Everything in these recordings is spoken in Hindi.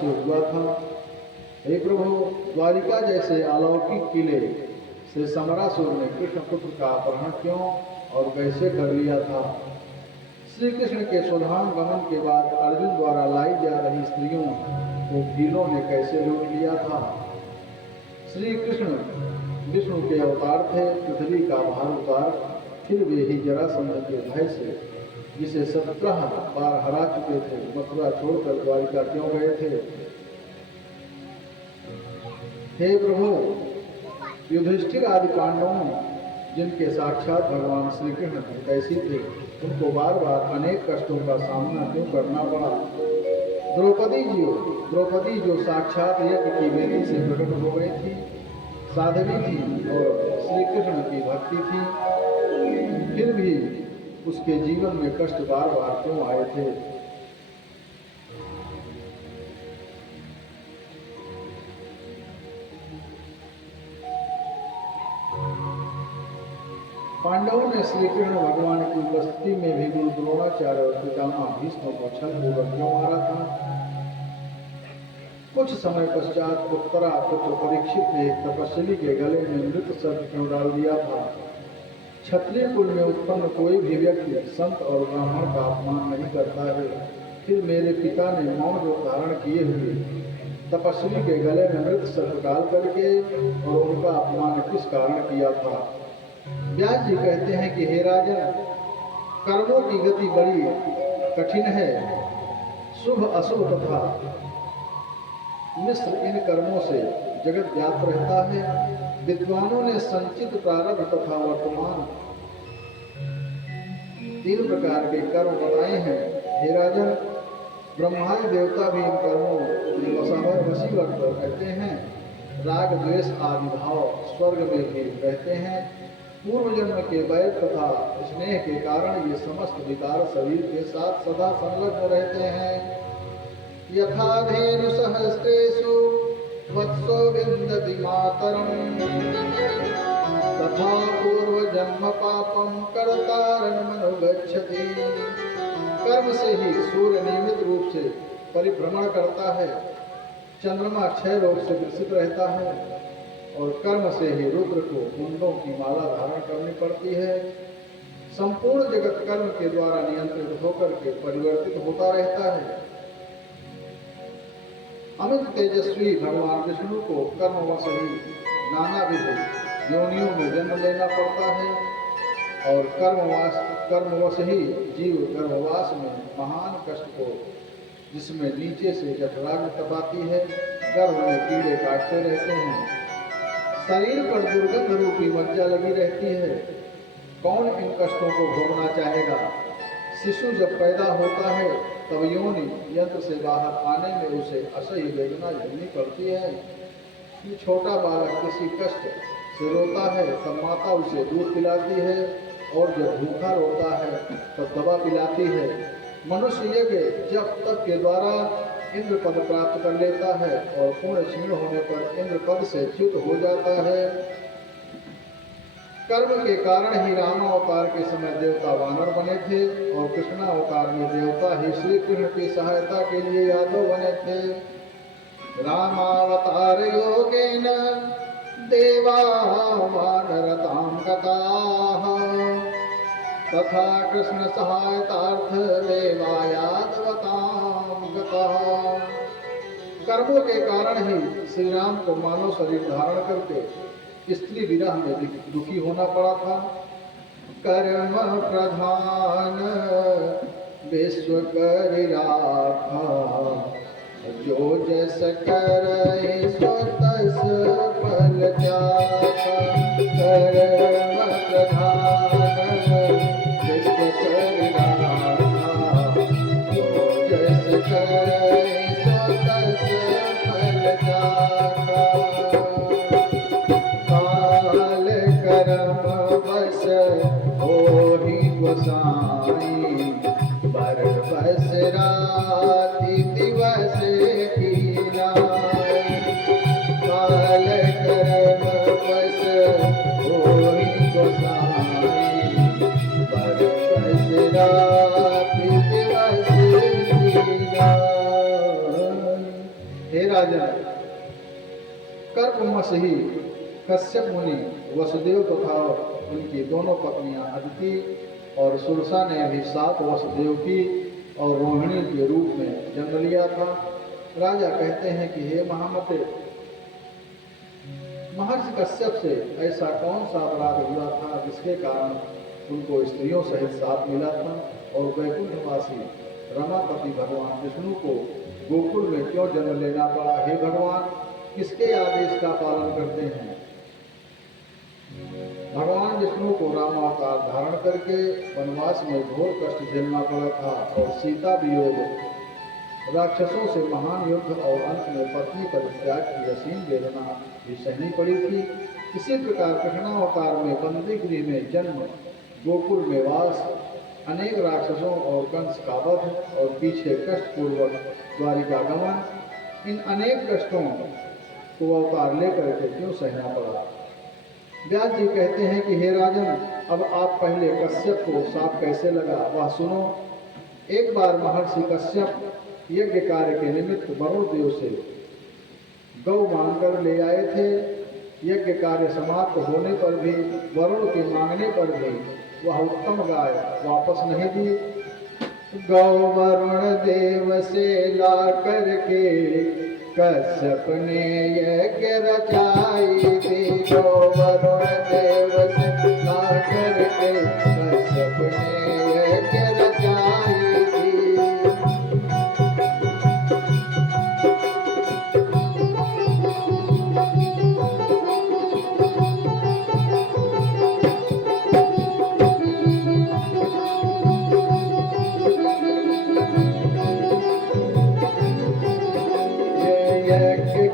से हुआ था। हे प्रभु, द्वारिका जैसे अलौकिक किले से समरासुर ने कृष्ण पुत्र का अपहरण क्यों और कैसे कर लिया था? श्री कृष्ण के स्वधाम गमन के बाद अर्जुन द्वारा लाई जा रही स्त्रियों को भीलों ने कैसे लूट लिया था? श्री कृष्ण विष्णु के अवतार थे, पृथ्वी का भार उतार, फिर वे ही जरासंध के भय से, जिसे 17 बार हरा चुके थे, मथुरा छोड़कर द्वारिका क्यों गए थे? हे प्रभु, युधिष्ठिर आदि पांडवों, जिनके साक्षात भगवान श्री कृष्ण कैसी थे, उनको बार बार अनेक कष्टों का सामना क्यों करना पड़ा? द्रौपदी जो साक्षात यज्ञ की वेदी से प्रकट हो गई थी, साध्वी थी और श्री कृष्ण की भक्ति थी, फिर भी उसके जीवन में कष्ट बार बार क्यों आए थे? पांडवों ने श्री कृष्ण भगवान की उपस्थिति में भी गुरु द्रोणाचार्य और पितामह भीष्म को छलपूर्वक क्यों मारा था? कुछ समय पश्चात उत्तरा पुत्र परीक्षित ने तपस्वी के गले में मृत सर्प क्यों डाल दिया था? क्षत्रिय कुल में उत्पन्न कोई भी व्यक्ति संत और ब्राह्मण का अपमान नहीं करता है, फिर मेरे पिता ने मौन रूप धारण किए हुए तपस्वी के गले में मृत सर्प डाल करके और उनका अपमान किस कारण किया था? व्यास जी कहते हैं कि हे राजन, कर्मों की गति बड़ी कठिन है। शुभ अशुभ तथा मिश्र इन कर्मों से जगत व्याप्त रहता है। विद्वानों ने संचित प्रारब्ध तथा वर्तमान 3 प्रकार के कर्म बताए हैं। हे राजन, ब्रह्मादि देवता भी इन कर्मों वशीवर्त कहते हैं। राग द्वेष आदि भाव स्वर्ग में भी रहते हैं। पूर्व जन्म के वैर तथा स्नेह के कारण ये समस्त विकार शरीर के साथ सदा संलग्न रहते हैं। यथा धेनु सहस्रेषु वत्सो विन्दति मातरम्, तथा पूर्व जन्म पापम कर्तारमनुगच्छति। कर्म से ही सूर्य नियमित रूप से परिभ्रमण करता है, चंद्रमा क्षय रोग से ग्रसित रहता है और कर्म से ही रुद्र को कुंडों की माला धारण करनी पड़ती है। संपूर्ण जगत कर्म के द्वारा नियंत्रित होकर के परिवर्तित होता रहता है। अमित तेजस्वी भगवान विष्णु को कर्मवश ही नानाविध योनियों में जन्म लेना पड़ता है और कर्मवश ही जीव गर्भवास में महान कष्ट को, जिसमें नीचे से जठराग्नि तपाती है, गर्भ में कीड़े काटते रहते हैं, शरीर पर दुर्गंध रूपी मज्जा लगी रहती है। कौन इन कष्टों को भोगना चाहेगा? शिशु जब पैदा होता है तब योनि यंत्र से बाहर आने में उसे असह्य वेदना झेलनी पड़ती है। छोटा बालक किसी कष्ट से रोता है तब माता उसे दूध पिलाती है और जब भूखा रोता है तब दवा पिलाती है। मनुष्य यज्ञ जब तप के द्वारा इंद्र पद प्राप्त कर लेता है और पूर्ण क्षीण होने पर इंद्र पद से च्युत हो जाता है। कर्म के कारण ही रामावतार के समय देवता वानर बने थे और कृष्णावतार में देवता ही श्री कृष्ण की सहायता के लिए यादव बने थे। रामावतार योगेन देवा वानरतां गताः, तथा कृष्ण सहायतार्थ देवा यादवतां गताः। कर्मों के कारण ही श्री राम को मानव शरीर धारण करके स्त्री विरह में दुखी होना पड़ा था। कर्म प्रधान विश्व कर राखा, जो जस करे सो तस फल जाता। कर्म प्रधान विश्व कर राखा, जो जस करे सो तस फल जाता। गोसाई बर बस राति दिवस की नाई, काल कर्म बस होई गोसाई राजन, कर्मवश ही कश्यप मुनि वसुदेव तथा उनकी दोनों पत्नियां अदिति और सुरसा ने भी 7 वर्ष देवकी और रोहिणी के रूप में जन्म लिया था। राजा कहते हैं कि हे महामते, महर्षि कश्यप से ऐसा कौन सा अपराध हुआ था जिसके कारण उनको स्त्रियों सहित साथ मिला था, और वैकुंठवासी रमापति भगवान विष्णु को गोकुल में क्यों जन्म लेना पड़ा? हे भगवान, किसके आदेश का पालन करते हैं? भगवान विष्णु को रामावतार धारण करके वनवास में घोर कष्ट झेलना पड़ा था, और सीता वियोग, राक्षसों से महान युद्ध और अंत में पत्नी परित्याग की असीम वेदना भी सहनी पड़ी थी। इसी प्रकार कृष्णावतार में बंदी गृह में जन्म, गोकुल में वास, अनेक राक्षसों और कंस का वध, और पीछे कष्टपूर्वक द्वारिका गमन, इन अनेक कष्टों को अवतार लेकर के क्यों सहना पड़ा? व्यास जी कहते हैं कि हे राजन, अब आप पहले कश्यप को साप कैसे लगा वह सुनो। एक बार महर्षि कश्यप यज्ञ कार्य के निमित्त वरुण देव से गौ मांगकर ले आए थे। यज्ञ कार्य समाप्त होने पर भी, वरुण के मांगने पर भी वह उत्तम गाय वापस नहीं दी। गौ वरुण देव से ला करके कश्यप ने यज्ञ रचाई थी। गौ वरुण देव से ला करके कश्यप ने यज्ञ रचाई थी।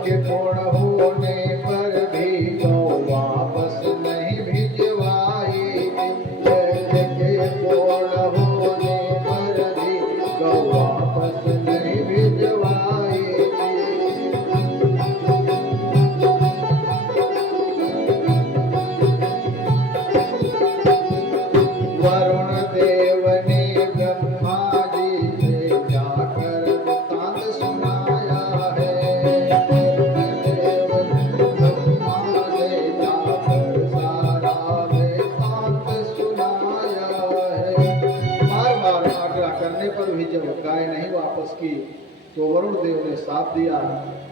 के पूर्ण होने पर भी गौ वापस नहीं भिजवाई। यज्ञ के पूर्ण होने पर भी गौ वापस नहीं भिजवाई। वरुण देव ने ब्रह्मा जी से जाकर वृत्तांत सुनाया है। करने पर भी जब गाय नहीं वापस की तो वरुण देव ने साथ दिया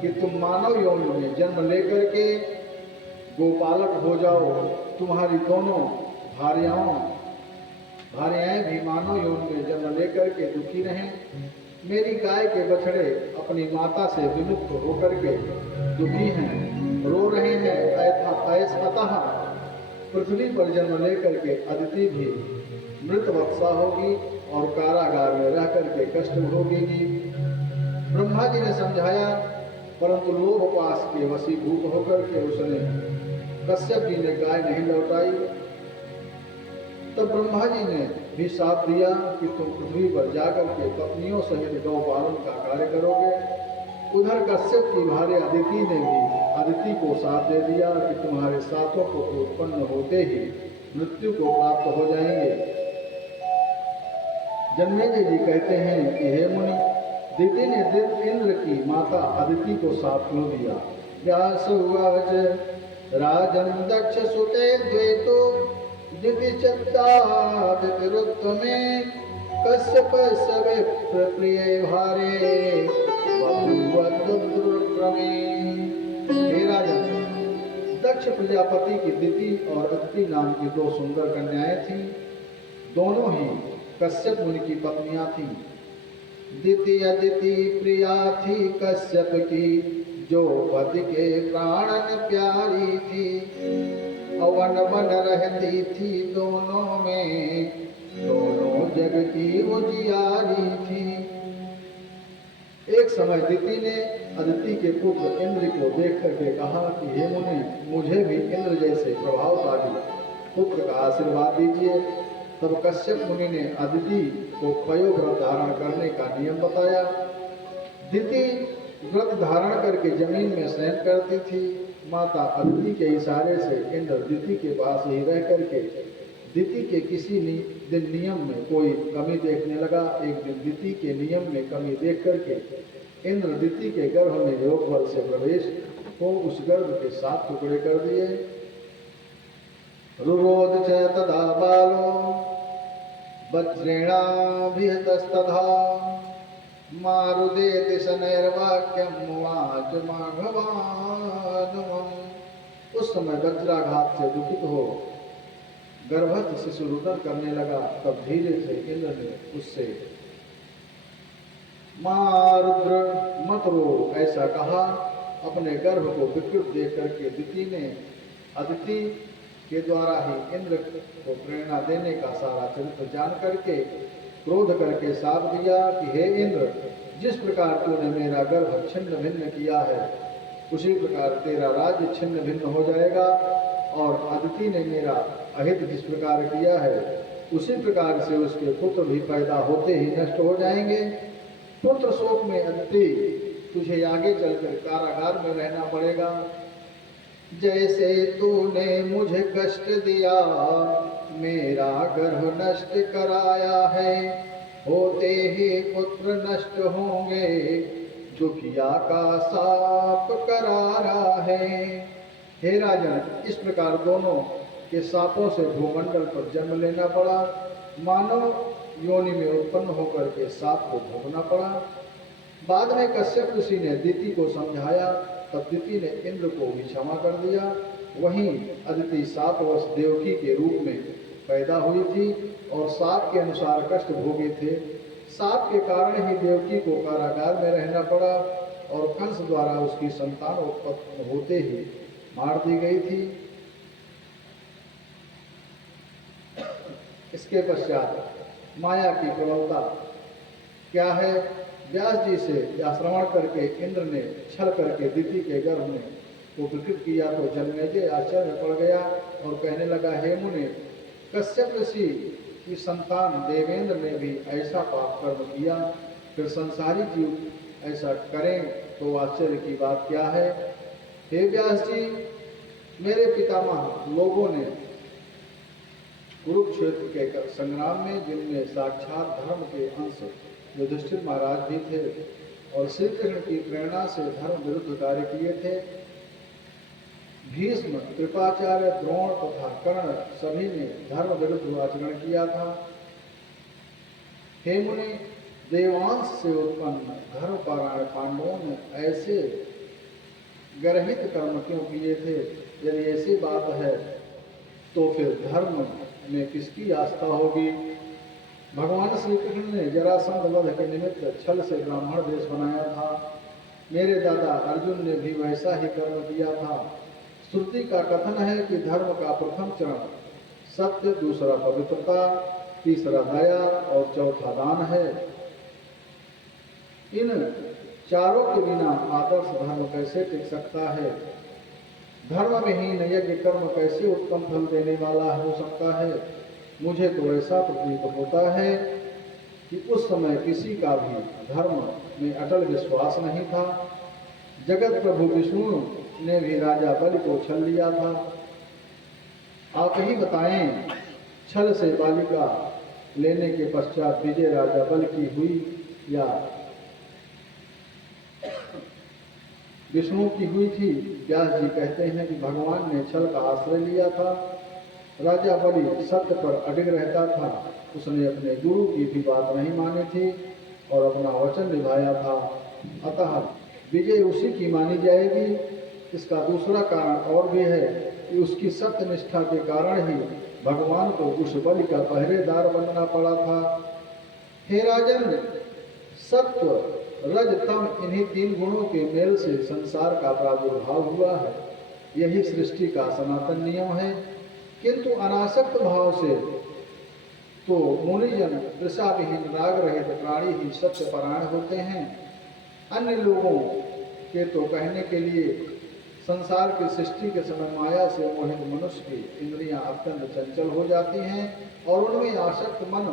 कि तुम मानव योनि में जन्म लेकर के गोपालक हो जाओ। तुम्हारी दोनों भार्याएं भी मानव योनि में जन्म लेकर के दुखी रहें। मेरी गाय के बछड़े अपनी माता से विमुक्त होकर के दुखी हैं, रो रहे हैं। अतः पृथ्वी पर जन्म लेकर के अदिति भी मृत वत्सा होगी और कारागार में रह करके कष्ट भोगेगी। ब्रह्मा जी ने समझाया, परंतु लोभ पास के वशीभूत होकर के उसने कश्यप जी ने गाय नहीं लौटाई। तब ब्रह्मा जी ने भी साथ दिया कि तुम पृथ्वी पर जाकर के पत्नियों सहित गौ पालन का कार्य करोगे। उधर कश्यप की भार्य अदिति ने भी अदिति को साथ दे दिया कि तुम्हारे सातों पुत्र उत्पन्न होते ही मृत्यु को प्राप्त हो जाएंगे। जन्मेजय जी कहते हैं कि हे मुनि, दिति ने इंद्र की माता अदिति को साथ क्यों दिया? व्यास उवाच राजन दक्ष सुते द्वैतो दिति चत्ता में कश्यप सवे प्रिय भारे हे राजन, दक्ष प्रजापति की दिति और अदिति नाम की 2 सुंदर कन्याएं थीं। दोनों ही कश्यप मुनि की पत्नियां थीं। दिति अदिति प्रिया थी कश्यप की, जो पति के प्राणन प्यारी थी। अवन बन रहती थी दोनों में, दोनों जग की उजियारी थी। एक समय दिति ने अदिति के पुत्र इंद्र को देख करके कहा कि हे मुनि, मुझे भी इंद्र जैसे प्रभावशाली पुत्र का आशीर्वाद दीजिए। तब कश्यप मुनि ने अदिति को पयो व्रत धारण करने का नियम बताया। दिति व्रत धारण करके जमीन में शयन करती थी। माता अदिति के इशारे से इंद्र दिति के पास ही रह करके दिति के किसी दिन नियम में कोई कमी देखने लगा। एक दिन दिति के नियम में कमी देख करके इंद्र दिति के गर्भ में योग बल से प्रवेश को उस गर्भ के 7 टुकड़े कर दिए। रुरोध च तदा बालो वज्रेणाभिहतस्तथा मारुदेति शनैर्वाक्यं उवाच माघवानुमम्। उस समय वज्राघात से दुखित हो गर्भस्थ शिशु रुदन करने लगा। तब धीरे से इंद्र ने उससे मारुद्र मत रो ऐसा कहा। अपने गर्भ को विकृत देख करके अदिति के द्वारा ही इंद्र को प्रेरणा देने का सारा चरित्र जान करके क्रोध करके साप दिया कि हे इंद्र, जिस प्रकार तूने मेरा गर्भ छिन्न भिन्न किया है उसी प्रकार तेरा राज्य छिन्न भिन्न हो जाएगा, और अदिति ने मेरा अहित जिस प्रकार किया है उसी प्रकार से उसके पुत्र भी पैदा होते ही नष्ट हो जाएंगे। पुत्र शोक में अदिति तुझे आगे चलकर कारागार में रहना पड़ेगा। जैसे तूने मुझे कष्ट दिया, मेरा गर्भ नष्ट कराया है, होते ही पुत्र नष्ट होंगे, जो किया का साप करारा है। हे राजन, इस प्रकार दोनों के सापों से भूमंडल पर जन्म लेना पड़ा। मानव योनि में उत्पन्न होकर के साप को भोगना पड़ा। बाद में कश्यप ऋषि ने दिति को समझाया, तब दिति ने इंद्र को भी क्षमा कर दिया। वहीं अदिति सापवश देवकी के रूप में पैदा हुई थी और साप के अनुसार कष्ट भोगे थे। साप के कारण ही देवकी को कारागार में रहना पड़ा और कंस द्वारा उसकी संतान उत्पन्न होते ही मार दी गई थी। इसके पश्चात माया की प्रबलता क्या है? व्यास जी से या श्रवण करके इंद्र ने छल करके दिति के गर्भ में वो विकृत किया तो जन्मेजय आश्चर्य पड़ गया और कहने लगा, हे मुनि, कश्यप ऋषि की संतान देवेंद्र ने भी ऐसा पाप कर्म किया, फिर संसारी जीव ऐसा करें तो आश्चर्य की बात क्या है? हे व्यास जी, मेरे पितामह लोगों ने कुरुक्षेत्र के संग्राम में, जिनमें साक्षात धर्म के अंश युधिष्ठिर महाराज भी थे और श्री कृष्ण की प्रेरणा से धर्म विरुद्ध कार्य किए थे, भीष्म, कृपाचार्य, द्रोण तथा कर्ण सभी ने धर्म विरुद्ध आचरण किया था। हे मुनि, देवांश से उत्पन्न धर्मपरायण पांडवों ने ऐसे गर्हित कर्म क्यों किए थे? यदि ऐसी बात है तो फिर धर्म में किसकी आस्था होगी? भगवान श्री कृष्ण ने जरासंध वध के निमित्त छल से ब्राह्मण देश बनाया था। मेरे दादा अर्जुन ने भी वैसा ही कर्म किया था। श्रुति का कथन है कि धर्म का प्रथम चरण सत्य, दूसरा पवित्रता, तीसरा दया और चौथा दान है। इन चारों के बिना आदर्श धर्म कैसे टिक सकता है? धर्म विहीन यज्ञ कर्म कैसे उत्तम फल देने वाला हो सकता है? मुझे तो ऐसा प्रतीत होता है कि उस समय किसी का भी धर्म में अटल विश्वास नहीं था। जगत प्रभु विष्णु ने भी राजा बलि को छल लिया था। आप ही बताएं, छल से बालिका लेने के पश्चात विजय राजा बल की हुई या विष्णु की हुई थी? व्यास जी कहते हैं कि भगवान ने छल का आश्रय लिया था। राजा बलि सत्य पर अडिग रहता था। उसने अपने गुरु की भी बात नहीं मानी थी और अपना वचन निभाया था, अतः विजय उसी की मानी जाएगी। इसका दूसरा कारण और भी है कि उसकी सत्य निष्ठा के कारण ही भगवान को उस बलि का पहरेदार बनना पड़ा था। हे राजन, सत्व, रज, तम, इन्हीं 3 गुणों के मेल से संसार का प्रादुर्भाव हुआ है। यही सृष्टि का सनातन नियम है। किंतु अनासक्त भाव से तो मुनिजन वृषाविहीन राग रहित प्राणी ही सत्य परायण होते हैं। अन्य लोगों के तो कहने के लिए संसार की सृष्टि के समय माया से मोहित मनुष्य की इंद्रियां अत्यंत चंचल हो जाती हैं और उनमें आसक्त मन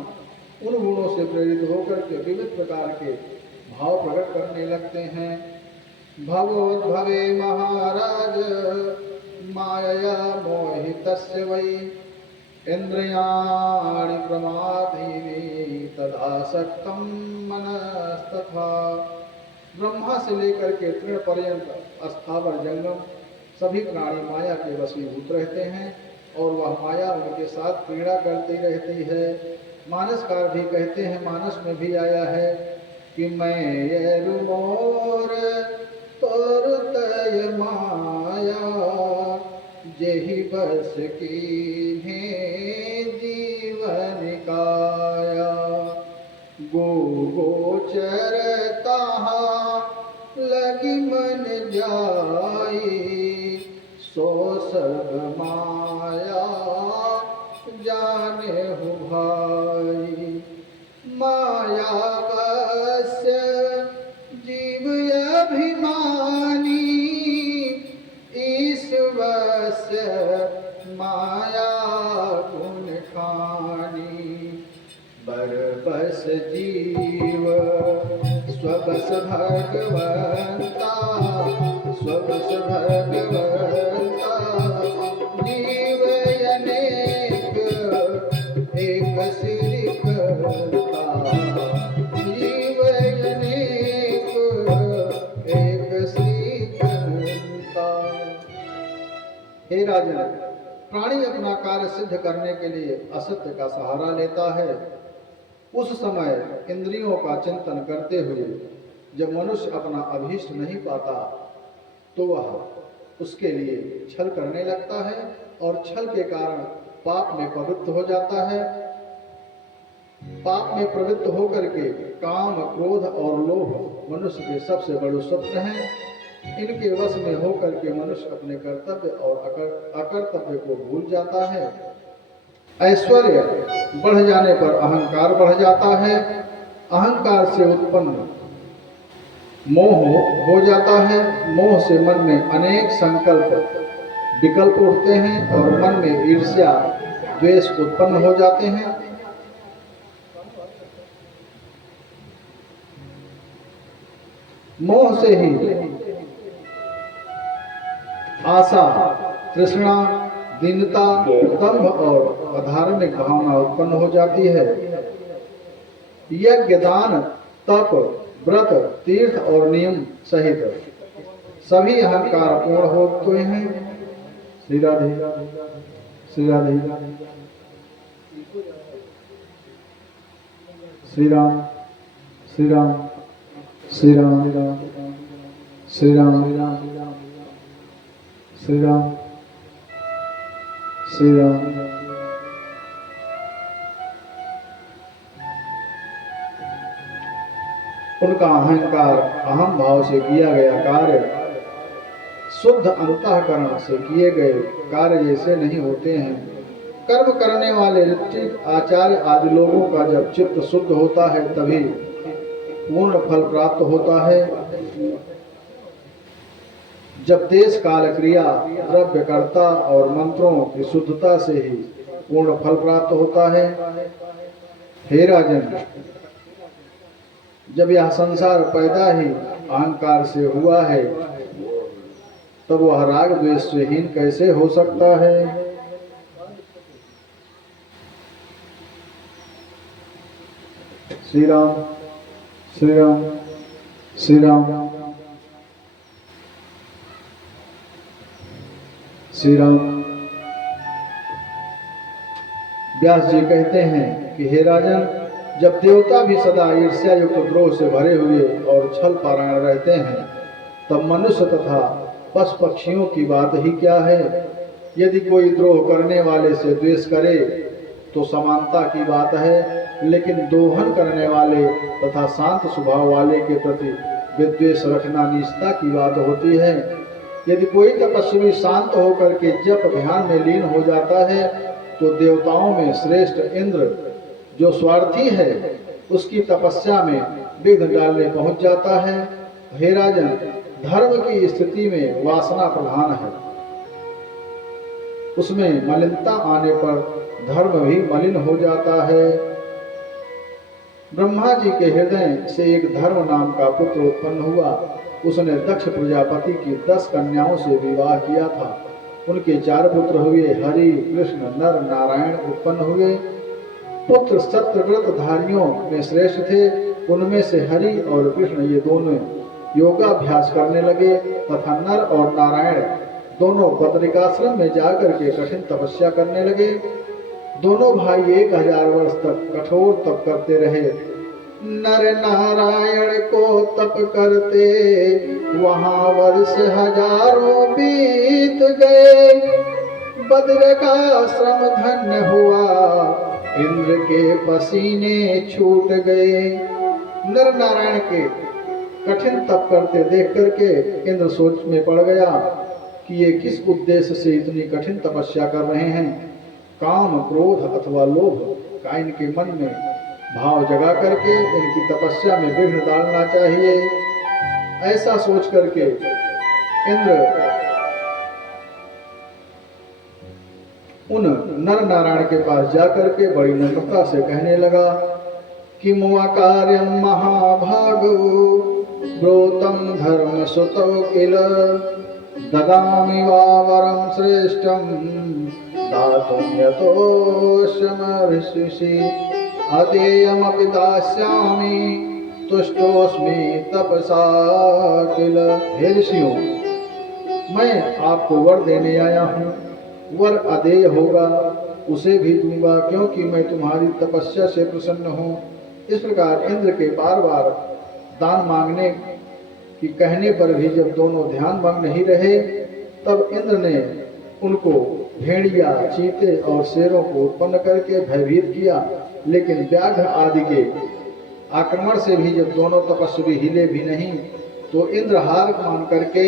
उन गुणों से प्रेरित होकर के विविध प्रकार के भाव प्रकट करने लगते हैं। भवोद्भवे महाराज मायया मोहितस्य वै इंद्रियाणि प्रमादीनि तदासक्तं मनस्तथा। ब्रह्मा से लेकर के तृण पर्यंत अस्थावर जंगम सभी प्राणी माया के वशीभूत रहते हैं और वह माया उनके साथ क्रीड़ा करती रहती है। मानसकार भी कहते हैं, मानस में भी आया है कि मैं ये मोर तोर तय माया जेहि बस की है जीवन काया गो गोचर ताहा लगी मन जाई सो सब माया जाने हो भाई माया वश्य जीव अभिमानी ईश वश्य माया गुण खानी बरबस जीव स्वबस भगवंता स्वबस भगवंता जीव अनेक एक श्री करता जीव अनेक एक श्री करता। हे राजन, प्राणी अपना कार्य सिद्ध करने के लिए असत्य का सहारा लेता है। उस समय इंद्रियों का चिंतन करते हुए जब मनुष्य अपना अभीष्ट नहीं पाता तो वह उसके लिए छल करने लगता है और छल के कारण पाप में प्रवृत्त हो जाता है। पाप में प्रवृत्त होकर के काम, क्रोध और लोभ मनुष्य के सबसे बड़े शत्रु हैं। इनके वश में होकर के मनुष्य अपने कर्तव्य और अकर्तव्य को भूल जाता है। ऐश्वर्य बढ़ जाने पर अहंकार बढ़ जाता है। अहंकार से उत्पन्न मोह हो जाता है। मोह से मन में अनेक संकल्प विकल्प उठते हैं और मन में ईर्ष्या द्वेष उत्पन्न हो जाते हैं। मोह से ही आशा, तृष्णा, दीनता, दंभ और अधार्मिक भावना उत्पन्न हो जाती है। यज्ञ, दान, तप, व्रत, तीर्थ और नियम सहित सभी अहंकार पूर्ण होते हैं। श्री राधे श्री राधे श्री राम श्री राम श्री राम श्री राम श्री राम श्री राम। उनका अहंकार अहम भाव से किया गया कार्य शुद्ध अंतःकरण से किए गए कार्य जैसे नहीं होते हैं। कर्म करने वाले ऋत्विक, आचार्य आदि लोगों का जब चित्त शुद्ध होता है तभी पूर्ण फल प्राप्त होता है। जब देश काल, क्रिया, द्रव्य, कर्ता और मंत्रों की शुद्धता से ही पूर्ण फल प्राप्त होता है। हे राजन, जब यह संसार पैदा ही अहंकार से हुआ है तब वह राग द्वेष से हीन कैसे हो सकता है। श्री राम श्री राम श्री राम श्री राम। व्यास जी कहते हैं कि हे राजन, जब देवता भी सदा ईर्ष्या युक्त द्रोह से भरे हुए और छल पारायण रहते हैं तब मनुष्य तथा पशु पक्षियों की बात ही क्या है। यदि कोई द्रोह करने वाले से द्वेष करे तो समानता की बात है, लेकिन दोहन करने वाले तथा शांत स्वभाव वाले के प्रति विद्वेष रखना नीचता की बात होती है। यदि कोई तपस्वी शांत होकर के जप ध्यान में लीन हो जाता है तो देवताओं में श्रेष्ठ इंद्र जो स्वार्थी है उसकी तपस्या में विघ्न डालने पहुंच जाता है। हे राजन, धर्म की स्थिति में वासना प्रधान है, उसमें मलिनता आने पर धर्म भी मलिन हो जाता है। ब्रह्मा जी के हृदय से एक धर्म नाम का पुत्र उत्पन्न हुआ। उसने दक्ष प्रजापति की 10 कन्याओं से विवाह किया था। उनके 4 पुत्र हुए, हरि, कृष्ण, नर, नारायण उत्पन्न हुए। पुत्र सत्यव्रत धारियों में श्रेष्ठ थे। उनमें से हरि और कृष्ण ये दोनों योगाभ्यास करने लगे तथा नर और नारायण दोनों बद्रिकाश्रम में जाकर के कठिन तपस्या करने लगे। दोनों भाई 1000 वर्ष तक कठोर तप करते रहे। नर नारायण को तप करते वहां वर्ष हजारों बीत गए। बद्र का श्रम धन्य हुआ, इंद्र के पसीने छूट गए। नर नारायण के कठिन तप करते देख करके इंद्र सोच में पड़ गया कि ये किस उद्देश्य से इतनी कठिन तपस्या कर रहे हैं। काम, क्रोध अथवा लोभ का इनके मन में भाव जगा करके इनकी तपस्या में विघ्न डालना चाहिए। ऐसा सोच करके इंद्र उन नर नारायण के पास जाकर के बड़ी नम्रता से कहने लगा कि मुआ कार्यम महाभागो ब्रोतम धर्म सुतो किल ददामि वा वरम श्रेष्ठम दातुं यतोऽस्मर्षसि अदेयमपि दास्यामि तुष्टोऽस्मि तपसा किल। हे ऋषियों, मैं आपको वर देने आया हूँ। वर अदेय होगा, उसे भी दूंगा, क्योंकि मैं तुम्हारी तपस्या से प्रसन्न हूँ। इस प्रकार इंद्र के बार बार दान मांगने की कहने पर भी जब दोनों ध्यान मग्न ही रहे, तब इंद्र ने उनको भेड़िया, चीते और शेरों को उत्पन्न करके भयभीत किया। लेकिन व्याघ्र आदि के आक्रमण से भी जब दोनों तपस्वी हिले भी नहीं, तो इंद्र हार मान करके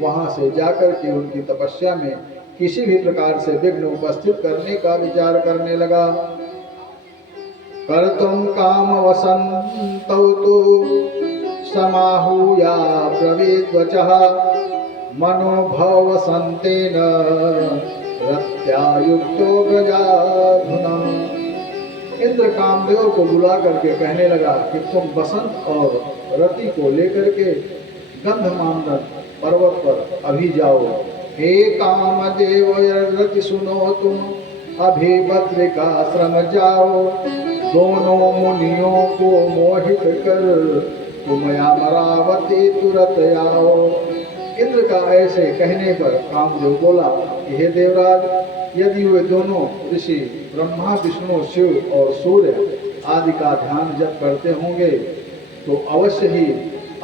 वहां से जाकर के उनकी तपस्या में किसी भी प्रकार से विघ्न उपस्थित करने का विचार करने लगा। कर्तुं काम वसन्तौ तु समाहूया ब्रवीद्वचः मनोभवसन्तेन रत्यायुक्तो गजाधुना। इंद्र कामदेव को बुला करके कहने लगा कि तुम बसंत और रति को लेकर के गंधमादन पर्वत पर अभी जाओ। हे कामदेव रति सुनो तुम, अभी बद्रिकाश्रम जाओ। दोनों मुनियों को मोहित कर तुम अमरावती तुरंत आओ। इंद्र का ऐसे कहने पर कामदेव बोला कि हे देवराज, यदि वे दोनों ऋषि ब्रह्मा, विष्णु, शिव और सूर्य आदि का ध्यान जप करते होंगे तो अवश्य ही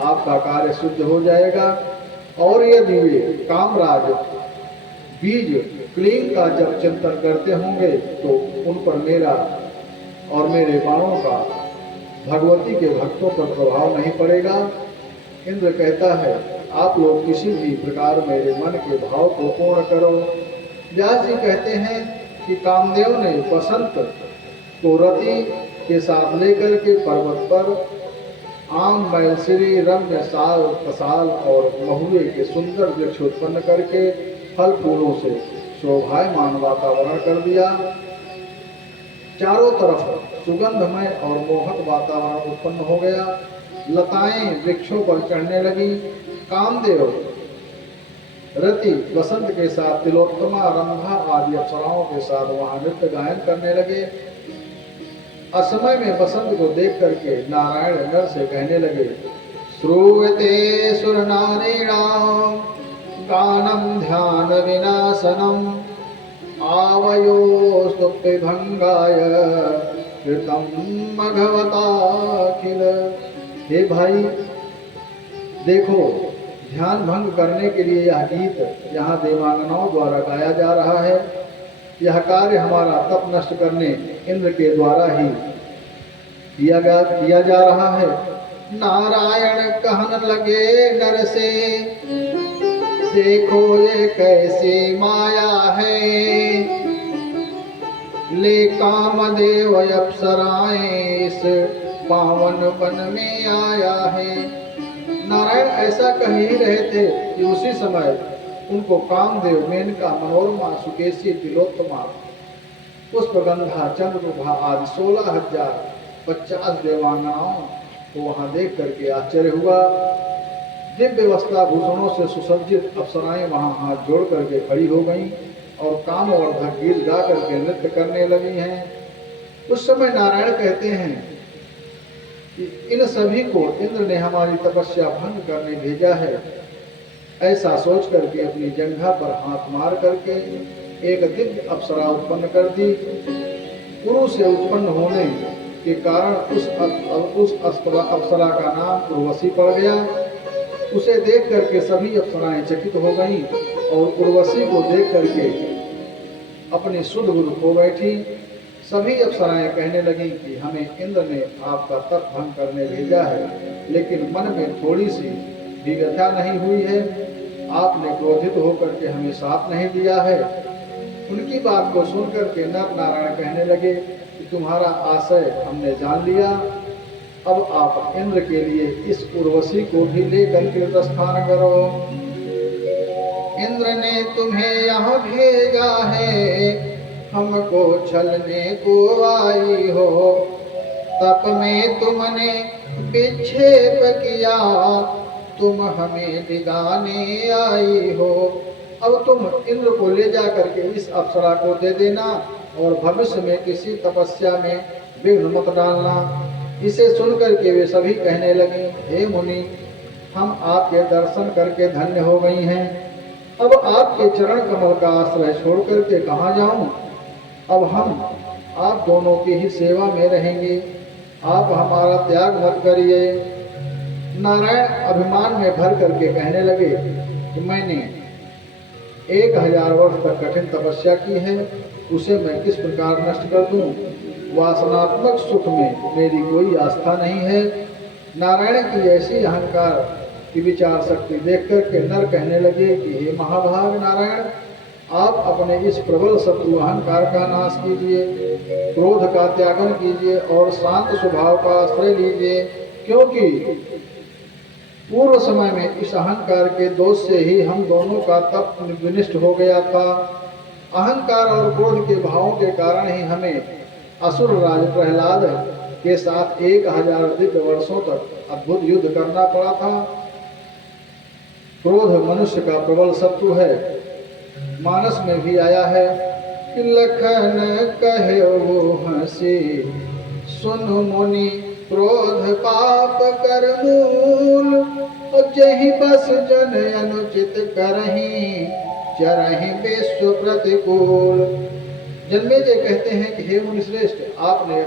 आपका कार्य सिद्ध हो जाएगा। और यदि वे कामराज बीज क्लीन का जब चिंतन करते होंगे तो उन पर मेरा और मेरे बाणों का भगवती के भक्तों पर प्रभाव नहीं पड़ेगा। इंद्र कहता है, आप लोग किसी भी प्रकार मेरे मन के भाव को पूर्ण करो। व्यास जी कहते हैं कि कामदेव ने बसंत को रति के साथ लेकर के पर्वत पर आम, मैलसिरी, रम्य, साल, कसाल और महुए के सुंदर वृक्ष उत्पन्न करके फल फूलों से शोभायमान वातावरण कर दिया। चारों तरफ सुगंधमय और मोहक वातावरण उत्पन्न हो गया। लताएं वृक्षों पर चढ़ने लगी। कामदेव रति वसंत के साथ तिलोत्तमा, रंभा आदि अप्सराओं के साथ वहां नृत्य गायन करने लगे। असमय में बसंत को देख करके नारायण नर से कहने लगे, श्रूयते सुर नारीणां गानम ध्यान विनाशनम आवयोस्तुप्ति भंगाय कृतम भगवताखिल। हे भाई देखो, ध्यान भंग करने के लिए यह गीत यहाँ देवांगनाओं द्वारा गाया जा रहा है। यह कार्य हमारा तप नष्ट करने इंद्र के द्वारा ही किया जा रहा है। नारायण कहन लगे नर से, देखो ये कैसी माया है। ले कामदेव अप्सराएं इस पावन वन में आया है। नारायण ऐसा कह ही रहे थे कि उसी समय उनको कामदेव, मेनका, मनोरमा, सुकेशी, तिलोत्तमा, पुष्पगंधा, चंद्रप्रभा आदि 16,050 देवांगनाओं को वहां देख करके आश्चर्य हुआ। दिव्य वस्त्रा भूषणों से सुसज्जित अप्सराएं वहां हाथ जोड़ करके खड़ी हो गईं और कामवर्धक गीत गा करके नृत्य करने लगी हैं। उस समय नारायण कहते हैं कि इन सभी को इंद्र ने हमारी तपस्या भंग करने भेजा है। ऐसा सोच करके अपनी जंघा पर हाथ मार करके एक दिव्य अप्सरा उत्पन्न कर दी। गुरु से उत्पन्न होने के कारण उस अप्सरा का नाम उर्वशी पड़ गया। उसे देख करके सभी अप्सराएं चकित हो गईं और उर्वशी को देख करके अपनी शुद्ध बुद्ध खो बैठी। सभी अप्सराएं कहने लगी कि हमें इंद्र ने आपका तप भंग करने भेजा है, लेकिन मन में थोड़ी सी भी व्यथा नहीं हुई है। आपने क्रोधित होकर के हमें साथ नहीं दिया है। उनकी बात को सुनकर के नर नारायण कहने लगे कि तुम्हारा आशय हमने जान लिया। अब आप इंद्र के लिए इस उर्वशी को भी लेकर के प्रस्थान करो। इंद्र ने तुम्हें यहाँ भेजा है, हमको छलने को आई हो। तप में तुमने विक्षेप किया, तुम हमें दिगाने आई हो। अब तुम इंद्र को ले जा करके इस अप्सरा को दे देना और भविष्य में किसी तपस्या में विघ्न मत डालना। इसे सुनकर के वे सभी कहने लगे, हे मुनि, हम आपके दर्शन करके धन्य हो गई हैं। अब आपके चरण कमल का आश्रय छोड़ करके कहाँ जाऊं? अब हम आप दोनों की ही सेवा में रहेंगे। आप हमारा त्याग मत करिए। नारायण अभिमान में भर करके कहने लगे कि मैंने 1000 वर्ष तक कठिन तपस्या की है, उसे मैं किस प्रकार नष्ट कर दूं? वासनात्मक सुख में मेरी कोई आस्था नहीं है। नारायण की ऐसी अहंकार की विचार शक्ति देख कर के नर कहने लगे कि हे महाभाग नारायण, आप अपने इस प्रबल शत्रु अहंकार का नाश कीजिए, क्रोध का त्यागन कीजिए और शांत स्वभाव का आश्रय लीजिए, क्योंकि पूर्व समय में इस अहंकार के दोष से ही हम दोनों का तप विनिष्ट हो गया था। अहंकार और क्रोध के भावों के कारण ही हमें असुर राज प्रहलाद के साथ 1000 दिव्य वर्षों तक अद्भुत युद्ध करना पड़ा था। क्रोध मनुष्य का प्रबल शत्रु है। मानस में भी आया है कि लखन कहे वो हंसी, सुन मुनि क्रोध पाप कर मूल। और जही बस जन अनुचित करही, चरहि विश्व प्रतिकूल। जन्मेजय कहते हैं कि हे मुनि श्रेष्ठ, आपने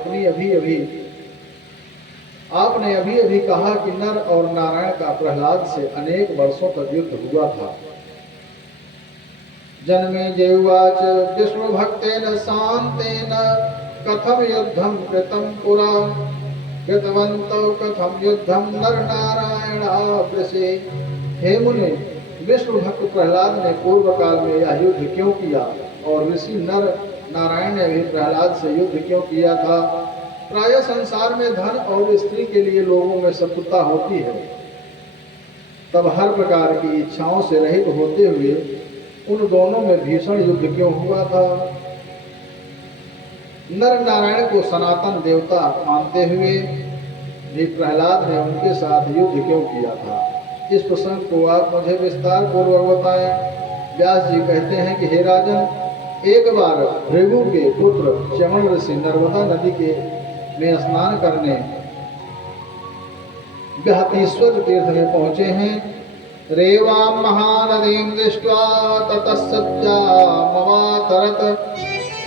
अभी अभी कहा कि नर और नारायण का प्रहलाद से अनेक वर्षों तक युद्ध हुआ था। जन्मेजय उवाच विष्णु भक्तेन शांतेन कथम युद्धम कृतं पुरा, कृतवन्तौ कथम युद्धम नर नारायणा वृषे। हे मुनि, विष्णु भक्त प्रहलाद ने पूर्व काल में यह युद्ध क्यों किया और ऋषि नर नारायण ने भी प्रहलाद से युद्ध क्यों किया था? प्रायः संसार में धन और स्त्री के लिए लोगों में शत्रुता होती है, तब हर प्रकार की इच्छाओं से रहित होते हुए उन दोनों में भीषण युद्ध क्यों हुआ था? नर नारायण को सनातन देवता मानते हुए भी प्रहलाद ने उनके साथ युद्ध क्यों किया था? इस प्रसंग को आप मुझे विस्तार पूर्वक बताएं। व्यास जी कहते हैं कि हे राजन, एक बार भृगु के पुत्र च्यवन ऋषि नर्मदा नदी के में स्नान करने बृहतीश्वर तीर्थ में पहुंचे हैं। रेवा महानदीं दृष्ट्वा ततस्सज्जामवातरत,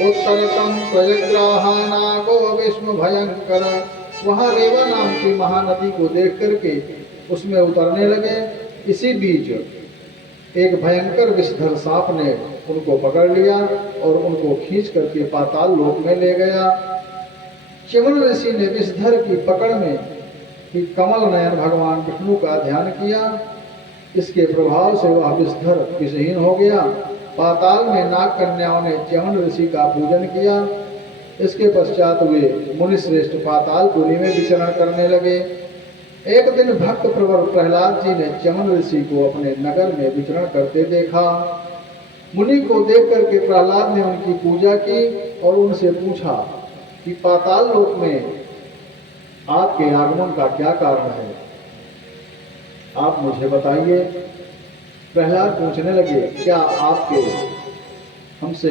उत्तरतम प्रजग्राहानागो विष्णु भयंकर। वहाँ रेवा नाम की महानदी को देख करके उसमें उतरने लगे। इसी बीच एक भयंकर विषधर सांप ने उनको पकड़ लिया और उनको खींच करके पाताल लोक में ले गया। च्यवन ऋषि ने विषधर की पकड़ में कि कमल नयन भगवान विष्णु का ध्यान किया। इसके प्रभाव से वह विषधर विषहीन हो गया। पाताल में नाग कन्याओं ने च्यवन ऋषि का पूजन किया। इसके पश्चात वे मुनिश्रेष्ठ पातालपुरी में विचरण करने लगे। एक दिन भक्त प्रवर प्रहलाद जी ने च्यवन ऋषि को अपने नगर में विचरण करते देखा। मुनि को देख करके प्रहलाद ने उनकी पूजा की और उनसे पूछा कि पाताल लोक में आपके आगमन का क्या कारण है, आप मुझे बताइए। प्रहलाद पूछने लगे, क्या आपके हमसे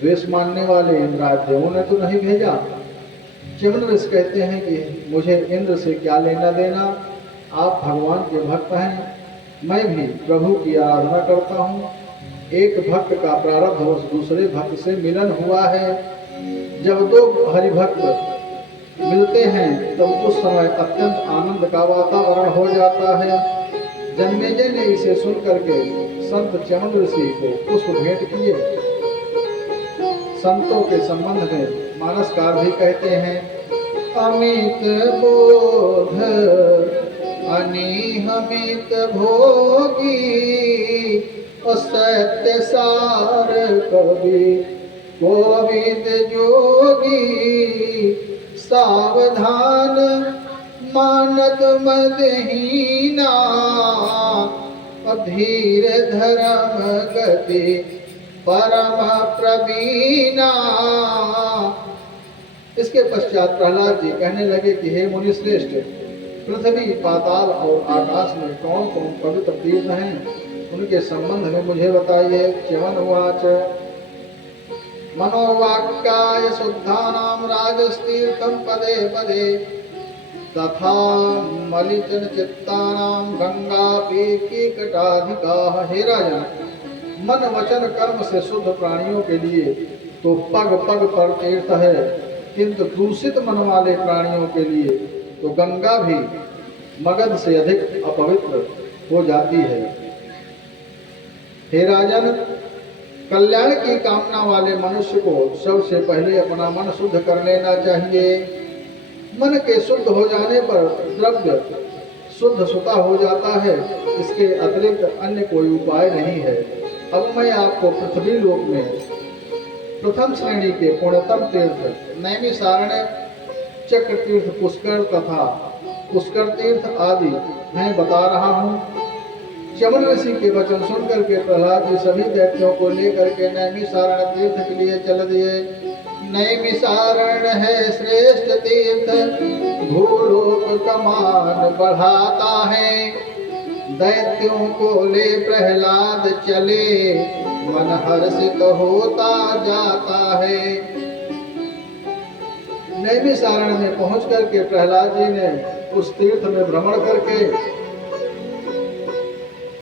द्वेष मानने वाले इंद्रादेवों ने तो नहीं भेजा? च्यवन ऋषि कहते हैं कि मुझे इंद्र से क्या लेना देना, आप भगवान के भक्त हैं, मैं भी प्रभु की आराधना करता हूँ। एक भक्त का प्रारब्धवश दूसरे भक्त से मिलन हुआ है। जब दो हरिभक्त मिलते हैं तब उस समय अत्यंत आनंद का वातावरण हो जाता है। जन्मेजय ने इसे सुन करके संत च्यवन ऋषि को पुष्प भेंट किए। संतों के संबंध में मानसकार भी कहते हैं, अमित बोध अनिहमित भोगी, असत्य सार कवि कोविद जोगी, सावधान मानत मदहीना, अधीर धर्म गति परम प्रवीणा। इसके पश्चात प्रहलाद जी कहने लगे कि हे मुनि श्रेष्ठ, पृथ्वी पाताल और आकाश में कौन कौन पवित्र तीर्थ हैं, उनके संबंध में मुझे बताइए। च्यवन उवाच, मनोवाक्काय शुद्धानां राजस्तीर्थं पदे पदे, तथा मलिन चित्तानां गंगा कीकटाधिकाः। हे राजन, मन वचन कर्म से शुद्ध प्राणियों के लिए तो पग पग पर तीर्थ है, किंतु दूषित मन वाले प्राणियों के लिए तो गंगा भी मगध से अधिक अपवित्र हो जाती है। हे राजन, कल्याण की कामना वाले मनुष्य को सबसे पहले अपना मन शुद्ध कर लेना चाहिए। मन के शुद्ध हो जाने पर द्रव्य शुद्ध स्वतः हो जाता है, इसके अतिरिक्त अन्य कोई उपाय नहीं है। अब मैं आपको पृथ्वी लोक में प्रथम श्रेणी के पुण्यतम तीर्थ नैमिषारण्य, चक्र तीर्थ पुष्कर तथा पुष्कर तीर्थ आदि मैं बता रहा हूँ। च्यवन ऋषि के वचन सुनकर के प्रहलाद जी सभी दैत्यों को लेकर के नैमिषारण्य तीर्थ के लिए चल दिए। नैमिषारण्य है श्रेष्ठ तीर्थ, भूलोक का मान बढ़ाता है। दैत्यों को ले प्रहलाद चले, मन हर्षित होता जाता है। नैमिषारण्य में पहुंच करके प्रहलाद जी ने उस तीर्थ में भ्रमण करके